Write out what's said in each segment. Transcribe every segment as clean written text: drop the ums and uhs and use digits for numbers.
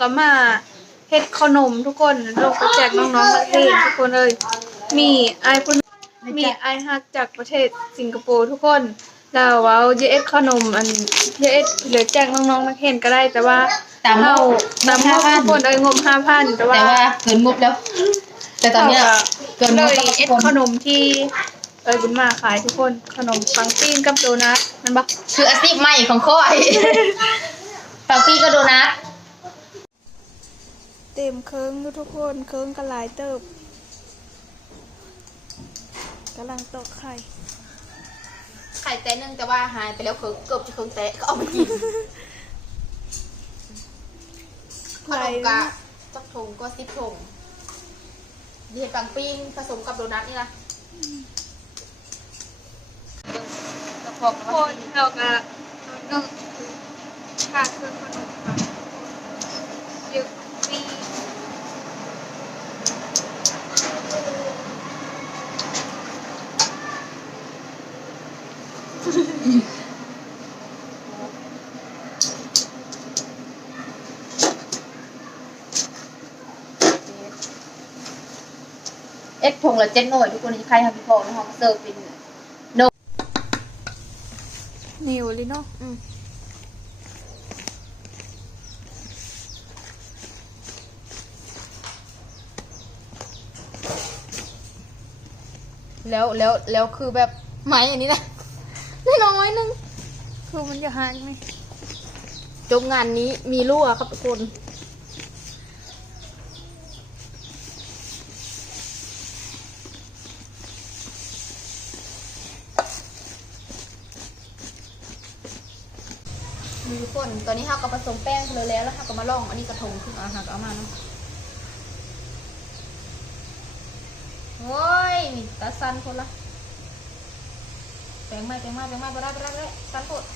ก็มาเฮ็ดขนมทุกคนลงไปแจกน้องๆนักเรียนทุกคนเลยมีไอคนมีไอฮักจากประเทศสิงคโปร์ทุกคนแล้วว่าจะเอ็ดขนมอันจะเอ็ดเหลือแจกน้องๆนักเรียนก็ได้แต่ว่าเฮาตามงบทุกคนงบ 5,000 แต่ว่าเกินงบแล้วแต่ตอนนี้เกินงบเลยเอ็ดขนมที่บุญมาขายทุกคนขนมปังปิ้งกับโดนัทมันบ่คืออาชีพใหม่ของข้อยปังปิ้งกับโดนัทเต็มเคิงทุกคนเคิงกันหลายเติบกำลังตอกไข่แตะนึงแต่ว่าหายไปแล้วเกือบจะเคิงแตะก็เอาไปกินขนมกะจักถุงก็10 ถุงเห็ดปังปิ้งผสมกับโดนัทนี่นะทุกคนเราก็นึ่งขาดเครื่องขนมค่ะเยอะมีถุงละ7 หน่วยทุกคนที่ใครทำพี่พ่อน้องเสิร์ฟเป็นนิวเลยเนาะแล้วคือแบบไหมอันนี้นะน้อยนึงคือมันจะหายไหมจบงานนี้มีรั่วครับทุกคนทุกคนตอนนี้เราก็ผสมแป้งเลยแล้วเราก็มาลองอันนี้กระทงขึ้นหักเอามาเนาะโอ้ยนี่ตาสั้นคนละแป้งไม่ไปได้สั้นโคตร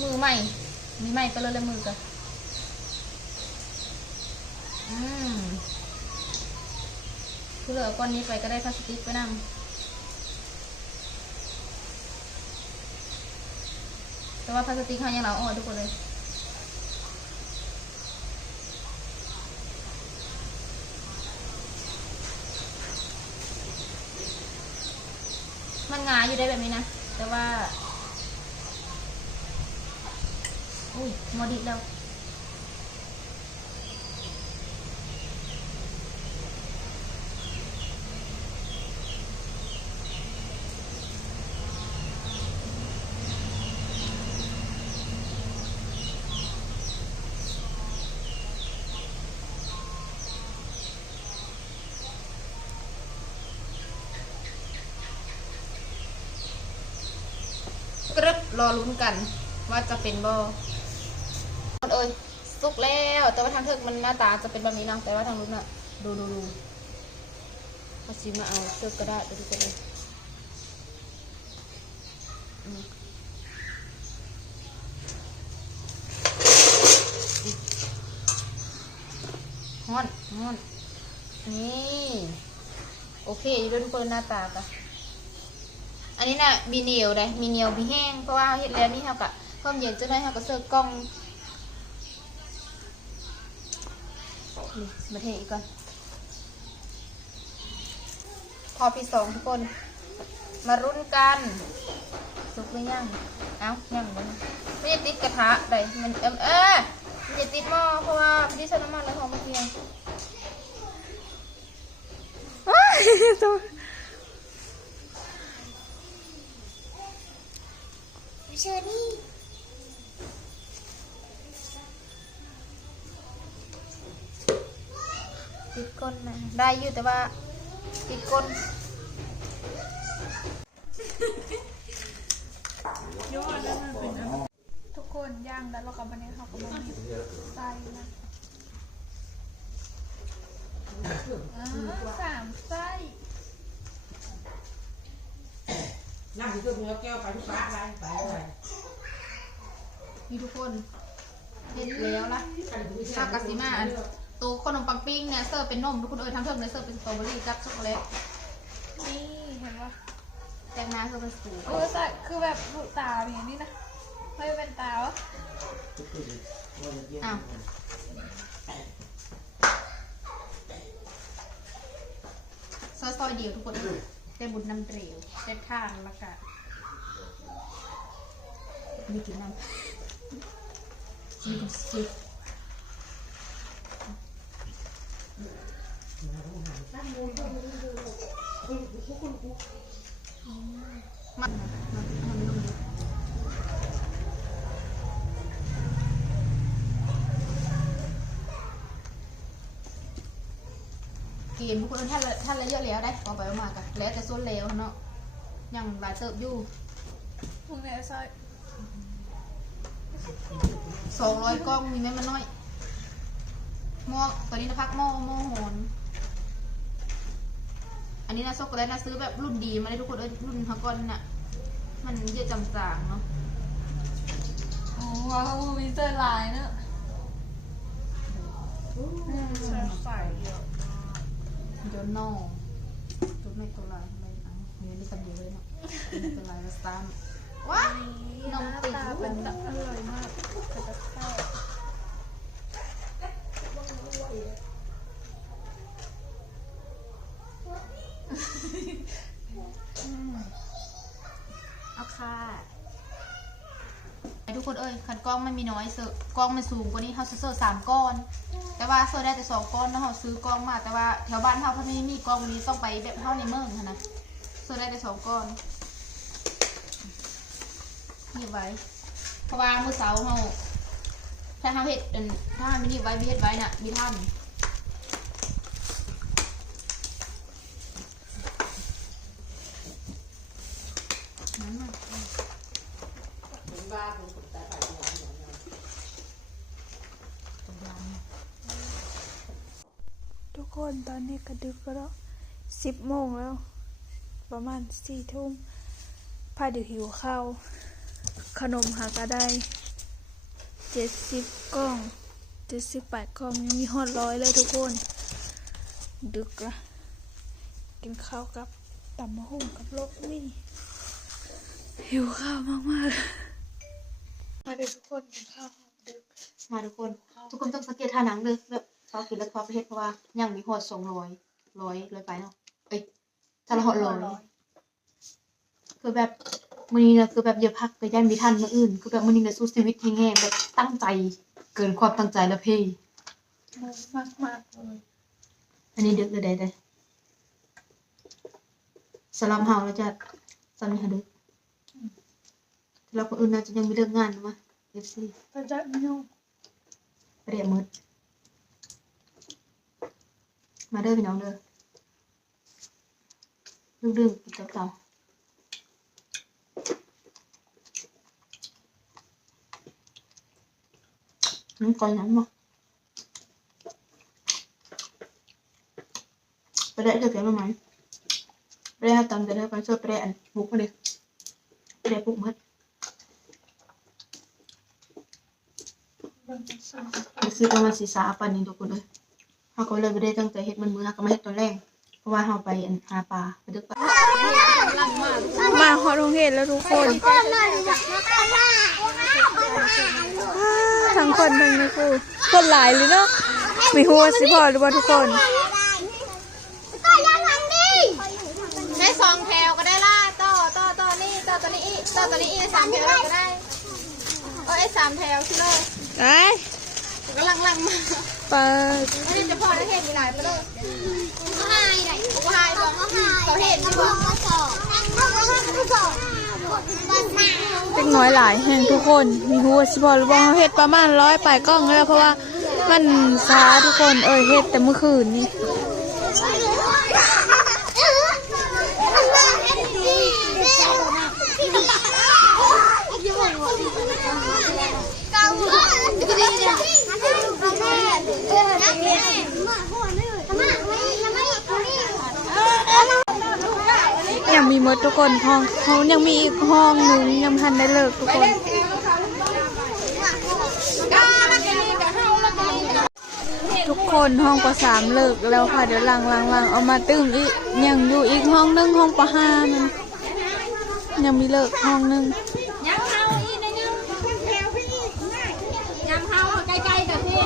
มือใหม่มีใหม่ก็เลยมือกันคือเหลือก้อนนี้ไปก็ได้พลาสติกไปนำแต่ว่าพลาสติกเขายังเราอ่อนทุกคนเลยมันงาอยู่ได้แบบนี้นะแต่ว่าอุ้ยมอดิแล้วกรึบรอลุ้นกันว่าจะเป็นบ่เอ้ยสุกแล้วแต่ว่าทางเทิกมันหน้าตาจะเป็นแบบนี้นะแต่ว่าทางลุ้นอะดูมาชิมมาเอาเทิกก็ได้ดูกันเลยฮ้อนนี่โอเคอยู่ด้วยทุกคนหน้าตากันอันนี้น่ะมีเหนียวเลยมีเหนียวมีแห้งเพราะว่าเห็ดแล้วนี่เท่ากับเพิ่มเย็นจะได้เท่ากับเสิร์ฟกล้องนี่มาเทอีกก่อนพอพี่2ทุกคนมารุ่นกันสุกหรือยังยังไม่ได้ติดกระทะเลยมันมันจะติดหม้อเพราะว่าพี่ใช้น้ำมันแล้วหอมเพียงเชอรี่ติดก้นนะได้อยู่แต่ว่าติดก้นทุกคนย่างแล้วเรากลับมาเนี่ยเขาก็มาใส่นะ3 ไส้นั่งที่ตัวแก้วไปทุกบ้านไปมีทุกคนเห็นแล้วนะข้าวกะสิมา ตัวขนมปังปิ้งเนี่ยเสิร์ฟเป็นนมทุกคนทั้งเทิงเนี่ยเสิร์ฟเป็นสตรอเบอรี่กับช็อกโกแลต นี่เห็นปะ แตงน้ำเสิร์ฟเป็นสูตร ใส่คือแบบลูกตาอย่างนี้นะไม่เป็นตาวะ อ้าวซอยเดียวทุกคนได้บุญน้ำเตรียวได้ทานแล้วก็มีกินน้ำซีกินทุกคนท่านละเยอะแล้วได้พอไปมากันแล้วแต่ส่วนแล้วเนาะยังหลายเติบอยู่ ตรงไหนใส่ 200กล้องมีไหมมันน้อยหม้อตอนนี้นะพักหม้อหอนอันนี้นะช็อกโกแลตนะซื้อแบบรุ่นดีมาได้ทุกคนรุ่นฮากอนน่ะมันเยอะจำจางเนาะ โอ้ว้าวมีเตอร์ลายเนอะใส่เยอะ โดนนอตัวไม่ตัวลายทำไมอ่ะเนี่ยนี่สำเร็จเลยเนาะตัวลายแล้วสตาร์ทว้า หน้าตาเป็นแบบอร่อยมากแต่ก็แค่ เอาค่ะทุกคนคันกล้องมันมีน้อยเซอร์กล้องมันสูงกว่านี้เขาเซอร์3 ก้อนแต่ว่าเซอร์ได้แต่2 ก้อนแล้วเขาซื้อกล้องมาแต่ว่าแถวบ้านเขาถ้าไม่มีกล้องนี้ต้องไปแบบเข้าในเมืองนะเซอร์ได้แต่2 ก้อนนี่ไว้เพราะว่ามือเสาเขาถ้าเขาเห็ดถ้าไม่นี่ไว้มีเห็ดไว้น่ะมีท่านนั้นน่ะ ทุกคนตอนนี้ก็ดึกแล้ว10 โมงแล้วประมาณ4 ทุ่มพาเดี๋ยวหิวข้าวขนมหาก็ได้70 กล่อง78 กล่องยังมีฮอด100เลยทุกคนดึกละกินข้าวกับตำมะฮุ่งกับโรคนี่หิวข้าวมากๆมาเดี๋ยวทุกคนกินข้าวดึก มาทุกคนต้องสังเกตท่าหนังเลยแบบเขากินแล้วเขาไปเฮ็ดเพราะว่ายังมีหอด200ไปเนาะถ้าเราหอด100คือแบบมื้อนี้นะคือแบบอย่าพักไปย่านมีทันมื้ออื่นคือแบบมื้อนี้นะสู้ชีวิตแห้งๆแบบตั้งใจเกินความตั้งใจแล้วเพ่ มากเลย อันนี้ดึกเลยได้สำหรับเฮาแล้วจะสำนี้หาดึกสำหรับคนอื่นน่าจะยังมีเลิกงานนะวะ FC ก็จะไม่ยุ่ง เรียกมืดมาเด้อพี่น้องเด้อลูกดื่มกินเต่าก่อนนั้นมั้งไปได้เจอเพียงไหมไปได้ตามไปได้ไปเจอไปได้อันบุกมาเลยไปได้บุกมัดซื้อประมาณ4-3 ปันนี่ทุกคนเลยเขาก็เลยไปได้ตั้งแต่เฮ็ดมันมือเขาก็มาเฮ็ดตอนแรกเพราะว่าเขาไปหาปลาไปดึกปลา มาฮอดโรงเรียนแล้วทุกคนทั้งคนทั้งนี่คือคนหลายเลยเนาะไม่รู้ว่าสิพอหรือว่าทุกคน ได้2 แถวก็ได้ล่ะต่อนี่ต่อตัวนี้อีกต่อตัวนี้อีก3 แถวก็ได้3 แถวที่เลย ไอ้ กำลังมา เปิด อันนี้จะพอได้เห็นมีหลายไปเลยก็หายบอกเขาเห็นบอก เล็กน้อยหลายแห่งทุกคนมีรู้ว่าสิพอหรือว่าเฮ็ดประมาณ100 ปลายกล้องแล้วเพราะว่ามันช้าทุกคนเฮ็ดแต่เมื่อคืนนี่ยังมีมดทุกคนห้องเขายังมีอีกห้องหนึ่งยังทันได้เลิกทุกคนทุก คนห้องปสามเลิกแล้วค่ะเดี๋ยวหลังเอามาตึ้งอีกยังอยู่อีกห้องนึงห้องปห้ามันยังมีเลิกห้องนึง ย้ำเฮาอีนะย้ำเฮาใกล้ๆกับพี่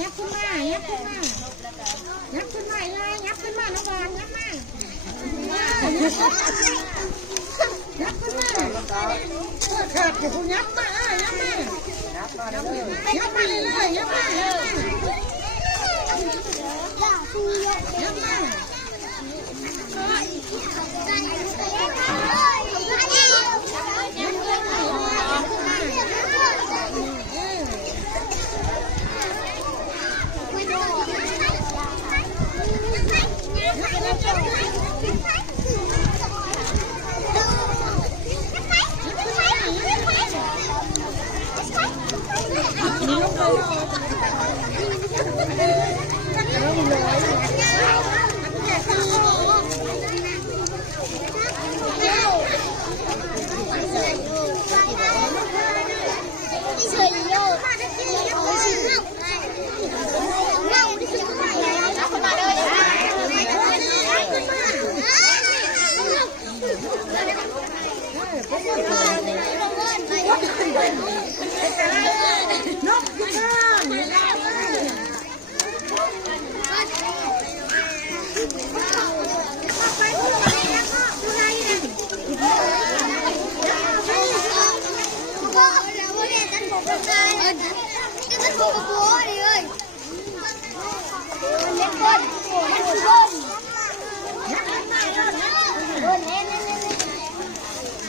ยับขึ้นมายับขึ้นมายับขึ้นมาเลยยับขึ้นมาน้องบอลยับมายับขึ้นมาขาดอยู่คุณยับมายับมายับมาเลยยับมายับมา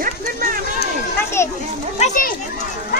ยับขึ้นมาไปสิไปสิไป